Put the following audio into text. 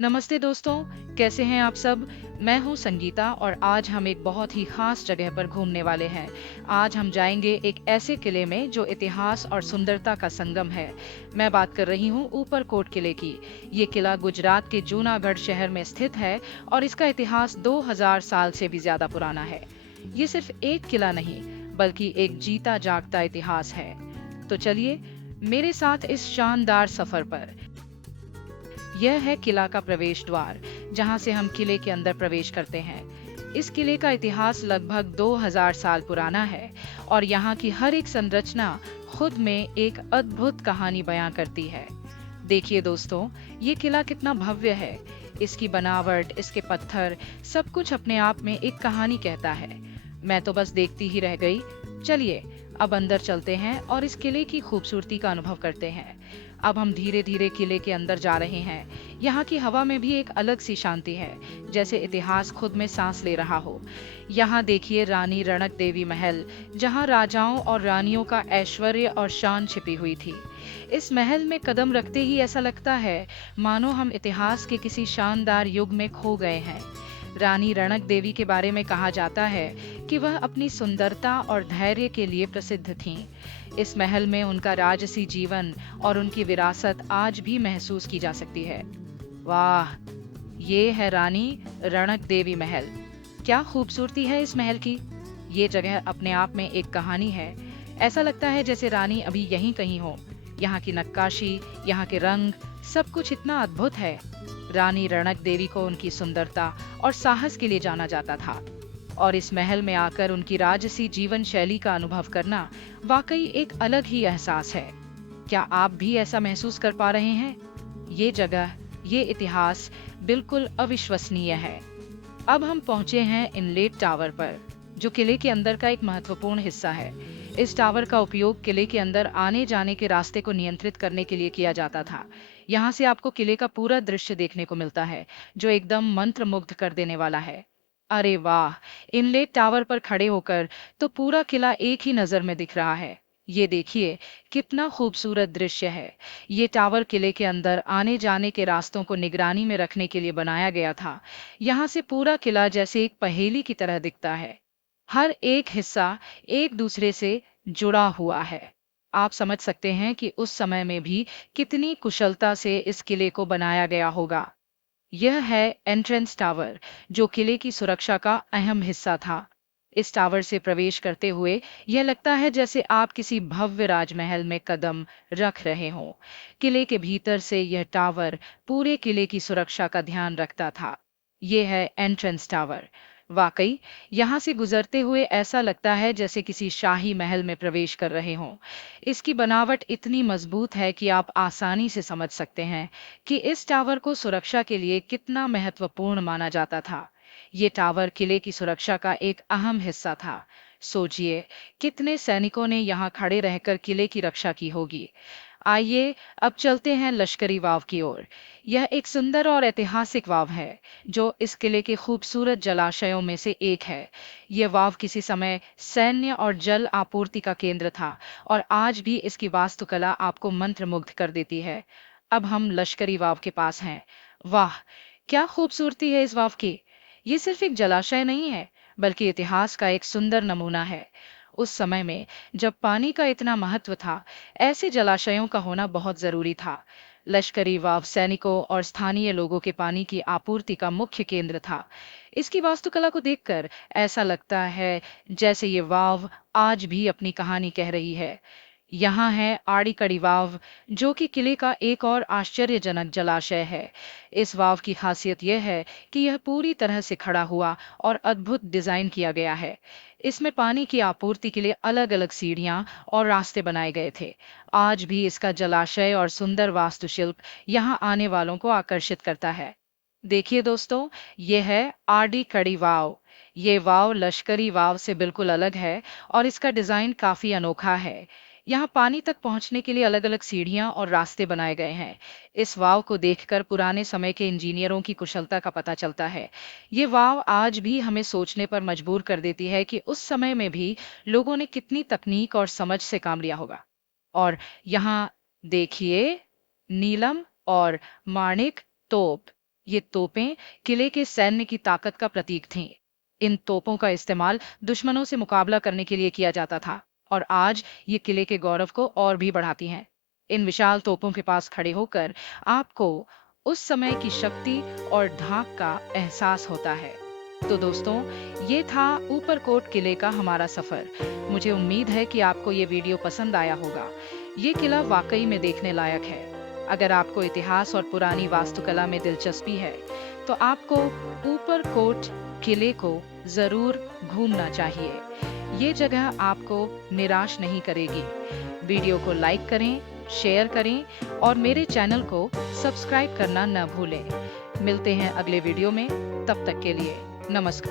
नमस्ते दोस्तों, कैसे हैं आप सब? मैं हूं संगीता और आज हम एक बहुत ही खास जगह पर घूमने वाले हैं। आज हम जाएंगे एक ऐसे किले में जो इतिहास और सुंदरता का संगम है। मैं बात कर रही हूं ऊपरकोट किले की। ये किला गुजरात के जूनागढ़ शहर में स्थित है और इसका इतिहास 2000 साल से भी ज्यादा पुराना है। ये सिर्फ एक किला नहीं, बल्कि एक जीता जागता इतिहास है। तो चलिए मेरे साथ इस शानदार सफर पर। यह है किला का प्रवेश द्वार, जहां से हम किले के अंदर प्रवेश करते हैं। इस किले का इतिहास लगभग 2000 साल पुराना है और यहाँ की हर एक संरचना खुद में एक अद्भुत कहानी बयां करती है। देखिए दोस्तों, ये किला कितना भव्य है। इसकी बनावट, इसके पत्थर, सब कुछ अपने आप में एक कहानी कहता है। मैं तो बस देखती ही रह गई। चलिए अब अंदर चलते हैं और इस किले की खूबसूरती का अनुभव करते हैं। अब हम धीरे धीरे किले के अंदर जा रहे हैं। यहाँ की हवा में भी एक अलग सी शांति है, जैसे इतिहास खुद में सांस ले रहा हो। यहाँ देखिए रानी रणक देवी महल, जहाँ राजाओं और रानियों का ऐश्वर्य और शान छिपी हुई थी। इस महल में कदम रखते ही ऐसा लगता है मानो हम इतिहास के किसी शानदार युग में खो गए हैं। रानी रणक देवी के बारे में कहा जाता है कि वह अपनी सुंदरता और धैर्य के लिए प्रसिद्ध थीं। इस महल में उनका राजसी जीवन और उनकी विरासत आज भी महसूस की जा सकती है। वाह, ये है रानी रणक देवी महल। क्या खूबसूरती है इस महल की। ये जगह अपने आप में एक कहानी है। ऐसा लगता है जैसे रानी अभी यहीं कहीं हो। यहाँ की नक्काशी, यहाँ के रंग, सब कुछ इतना अद्भुत है। रानी रणक देवी को उनकी सुंदरता और साहस के लिए जाना जाता था और इस महल में आकर उनकी राजसी जीवन शैली का अनुभव करना वाकई एक अलग ही एहसास है। क्या आप भी ऐसा महसूस कर पा रहे हैं? ये जगह, ये इतिहास बिल्कुल अविश्वसनीय है। अब हम पहुंचे हैं इनलेट टावर पर, जो किले के अंदर का एक महत्वपूर्ण हिस्सा है। इस टावर का उपयोग किले के अंदर आने जाने के रास्ते को नियंत्रित करने के लिए किया जाता था। यहाँ से आपको किले का पूरा दृश्य देखने को मिलता है, जो एकदम मंत्रमुग्ध कर देने वाला है। अरे वाह! इनलेट टावर पर खड़े होकर तो पूरा किला एक ही नजर में दिख रहा है। ये देखिए, कितना खूबसूरत दृश्य है। ये टावर किले के अंदर आने जाने के रास्तों को निगरानी में रखने के लिए बनाया गया था। यहाँ से पूरा किला जैसे एक पहेली की तरह दिखता है। हर एक हिस्सा एक दूसरे से जुड़ा हुआ है। आप समझ सकते हैं कि उस समय में भी कितनी कुशलता से इस किले को बनाया गया होगा। यह है एंट्रेंस टावर, जो किले की सुरक्षा का अहम हिस्सा था। इस टावर से प्रवेश करते हुए यह लगता है जैसे आप किसी भव्य राजमहल में कदम रख रहे हों। किले के भीतर से यह टावर पूरे किले की सुरक्षा का ध्यान रखता था। यह है एंट्रेंस टावर। वाकई यहाँ से गुजरते हुए ऐसा लगता है जैसे किसी शाही महल में प्रवेश कर रहे हों। इसकी बनावट इतनी मजबूत है कि आप आसानी से समझ सकते हैं कि इस टावर को सुरक्षा के लिए कितना महत्वपूर्ण माना जाता था। ये टावर किले की सुरक्षा का एक अहम हिस्सा था। सोचिए, कितने सैनिकों ने यहाँ खड़े रहकर किले की रक्षा की होगी। आइए अब चलते हैं लश्करी वाव की ओर। यह एक सुंदर और ऐतिहासिक वाव है, जो इस किले के खूबसूरत जलाशयों में से एक है। यह वाव किसी समय सैन्य और जल आपूर्ति का केंद्र था और आज भी इसकी वास्तुकला आपको मंत्रमुग्ध कर देती है। अब हम लश्करी वाव के पास हैं। वाह, क्या खूबसूरती है इस वाव की। ये सिर्फ एक जलाशय नहीं है, बल्कि इतिहास का एक सुंदर नमूना है। उस समय में जब पानी का इतना महत्व था, ऐसे जलाशयों का होना बहुत जरूरी था। लश्करी वाव सैनिकों और स्थानीय लोगों के पानी की आपूर्ति का मुख्य केंद्र था। इसकी वास्तुकला को देखकर ऐसा लगता है जैसे ये वाव आज भी अपनी कहानी कह रही है। यहाँ है आड़ी कड़ी वाव, जो कि किले का एक और आश्चर्यजनक जलाशय है। इस वाव की खासियत यह है कि यह पूरी तरह से खड़ा हुआ और अद्भुत डिजाइन किया गया है। इसमें पानी की आपूर्ति के लिए अलग अलग सीढ़ियां और रास्ते बनाए गए थे। आज भी इसका जलाशय और सुंदर वास्तुशिल्प यहाँ आने वालों को आकर्षित करता है। देखिए दोस्तों, ये है आरडी कड़ी वाव। ये वाव लश्करी वाव से बिल्कुल अलग है और इसका डिजाइन काफी अनोखा है। यहाँ पानी तक पहुंचने के लिए अलग अलग सीढ़ियां और रास्ते बनाए गए हैं। इस वाव को देखकर पुराने समय के इंजीनियरों की कुशलता का पता चलता है। ये वाव आज भी हमें सोचने पर मजबूर कर देती है कि उस समय में भी लोगों ने कितनी तकनीक और समझ से काम लिया होगा। और यहाँ देखिए, नीलम और माणिक तोप। ये तोपें किले के सैन्य की ताकत का प्रतीक थीं। इन तोपों का इस्तेमाल दुश्मनों से मुकाबला करने के लिए किया जाता था और आज ये किले के गौरव को और भी बढ़ाती हैं। इन विशाल तोपों के पास खड़े होकर आपको उस समय की शक्ति और धाक का एहसास होता है। तो दोस्तों, ये था ऊपरकोट किले का हमारा सफर। मुझे उम्मीद है कि आपको ये वीडियो पसंद आया होगा। ये किला वाकई में देखने लायक है। अगर आपको इतिहास और पुरानी वास्तुकला में दिलचस्पी है, तो आपको ऊपरकोट किले को जरूर घूमना चाहिए। ये जगह आपको निराश नहीं करेगी। वीडियो को लाइक करें, शेयर करें और मेरे चैनल को सब्सक्राइब करना न भूलें। मिलते हैं अगले वीडियो में, तब तक के लिए नमस्कार।